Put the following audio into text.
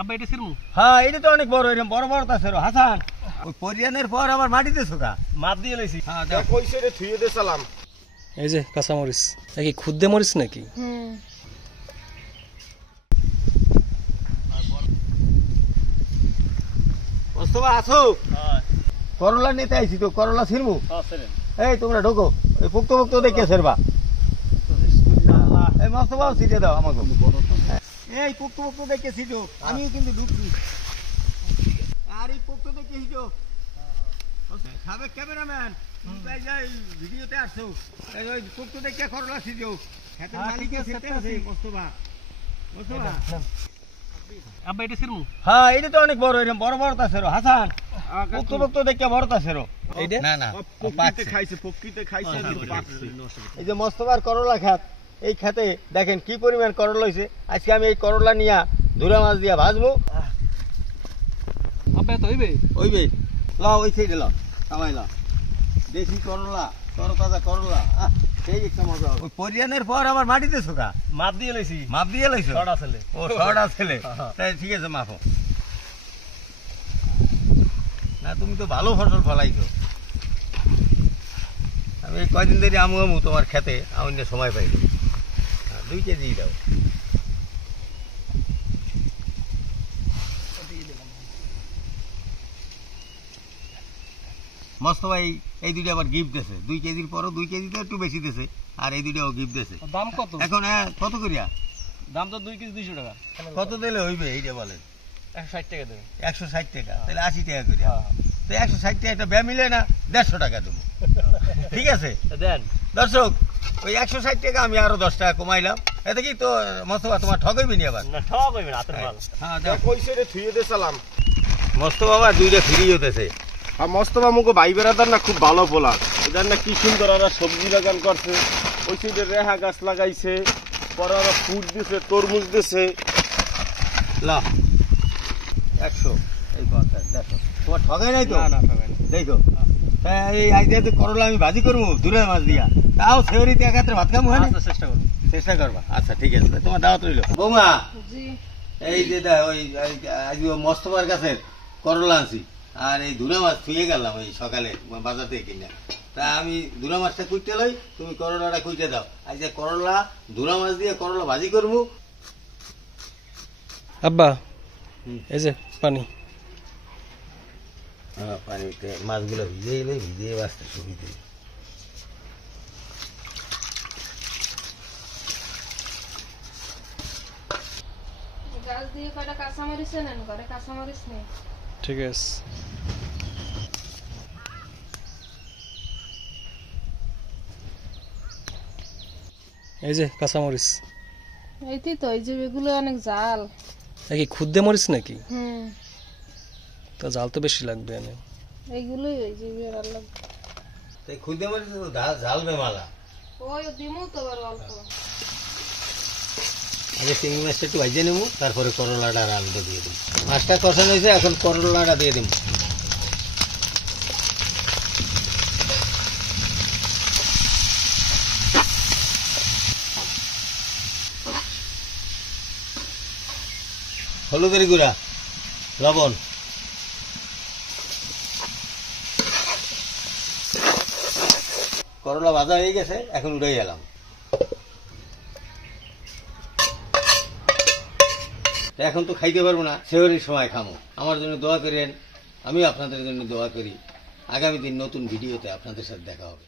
আব্বা এটা সিরমু? হ্যাঁ এটা তো অনেক বড়, এরকম বড় বড় আছে হাসান। ওই পরিয়ানের পর আবার মাটিতে শোকা মাপ দিয়ে লইছি। হ্যাঁ কইছে রে থুয়ে দে সালাম। এই যে কাঁচামরিচ, কি খুদ্দে মরিচ নাকি? মোস্তফা আছো? করলা নিতে আইছি তো, করলা ছিড়বো। এই তোমরা ঢোকো, এই পুক্ত পুক্ত দেখে ছেড়বা। এই মোস্তফাও ছিটে দাও আমাকে। এই পুক্ত পুক্ত দেখে ছিটো, আমিও কিন্তু ঢুকছি। আর এই পুক্ত দেখে ছিটো সাবেক ক্যামেরাম্যান ভিডিওতে আসছো, ওই পুক্ত দেখে করলা ছিটো। খেতের মালিকে ছিটতে আছে মোস্তফা। মোস্তফা আব্বা এটা সিরমু? হ্যাঁ এটা তো অনেক বড়, এরকম বড় বড় আছে হাসান। পুক্ত পুক্ত দেখে বড় আছে। না না পক্ষিতে খাইছে এই যে মোস্তফার করলা খাত, এই খেতে দেখেন কি পরিমাণ করলা হয়েছে। আজকে আমি এই করলা নিয়ে ধুরা মাছ দিয়া ভাজবো। আব্বা তো হইবে? হইবে। ল ওই সাইডে ল, খাওয়াই ল। দেশি করলা, তরতাজা করলা, সেই একটা মজা। ওই পরিয়ানের পর আবার মাটিতে শোকা মাপ দিয়ে লইছি। মাপ দিয়ে লাইছো? ছড়া ছেলে। ও ছড়া ছেলে, তাই ঠিক আছে মাপো। না তুমি তো ভালো ফসল ফলাইছো। আমি এই কয়দিন ধরে আমু তোমার খেতে অন্য সময় পাই। 2 কেজি দাও। মস্ত ভাই এই দুইটা আবার গিফট দিয়েছে। 2 কেজির পরও 2 কেজিতে একটু বেশি দিয়েছে, আর এই দুইটাও গিফট দিয়েছে। দাম কত এখন? কত করিয়া দাম? তো 2 কেজি 200 টাকা। কত দিলে হইবে এইটা বলেন? 160 টাকা দেবে। 160 টাকা, তাহলে 80 টাকা করিয়া। তো 160 টাকা একটা ব্যয় মিলে না, 150 টাকা দেবো। ঠিক আছে দেন দর্শক, ওই 160 টাকা আমি আরো 10 টাকা কমাইলাম। এতে কি তো মোস্তফা তোমার ঠকাইবি নি আবার? না ঠক হইবে না, হাতের মাল। হ্যাঁ কইছে রে থুয়ে দে সালাম। মোস্তফা আবার 2টা ফ্রি হতেছে। আর মোস্তফা মুখো ভাই বেড়াদার না খুব ভালো পোলা। এদের না কি সুন্দর ওরা সবজি বাগান করছে, ওই সাইডে রেহা গাছ লাগাইছে, পরে ওরা ফুট দিছে, তরমুজ দিছে। লা 100 এই কথা দেখো, তোমার ঠকাই নাই তো? না ঠকাই না। দেখো এই আইডিয়াতে করলা আমি ভাজি করবো দূরে মাছ দিয়া, তাও সেহরিতে একাত্রে ভাত খাবো। হ্যাঁ চেষ্টা করুন। চেষ্টা করবা। আচ্ছা ঠিক আছে, তোমার দাওয়াত রইল। বৌমা এই যে ওই আজ মোস্তফার কাছে করলা আনছি, আর এই ধুরা মাছ থুয়ে গেলাম এই সকালে বাজার থেকে কিনে। তা আমি ধুরা মাছটা কুইটে লই, তুমি করলাটা কুইটে দাও। আজ করলা ধুরা মাছ দিয়ে করলা ভাজি করবো। আব্বা এই যে পানি। হ্যাঁ পানিতে মাছগুলো ভিজে এলে ভিজিয়ে বাঁচতে সুবিধে। গাছ দিয়ে কয়টা কাঁচামরিচ নেন, ঘরে কাঁচামরিচ নেই। ঠিক আছে। এই যে কাঁচামরিচ। এইটাই তো, এই যে এগুলো অনেক জাল। কি খুদ্দে মরিচ নাকি? হুম, তা জাল তো বেশি লাগবে। এইগুলোই ওই যে বেড়ার লাগবে। তাই খুঁজতে পারি তো ঝালবে মালা। ওই দিমু তো আবার অল্প। আগে চিংড়ি মাছটা একটু ভাজিয়ে নেবো, তারপরে করলাটা আর আলুটা দিয়ে দেবো। মাছটা কষানো হয়েছে, এখন করলাটা দিয়ে দেবো। হলুদের গুঁড়া, লবণ, করলা ভাজা হয়ে গেছে, এখন উঠে গেলাম। এখন তো খাইতে পারবো না, সেহরির সময় খামো। আমার জন্য দোয়া করেন, আমি আপনাদের জন্য দোয়া করি। আগামী দিন নতুন ভিডিওতে আপনাদের সাথে দেখা হবে।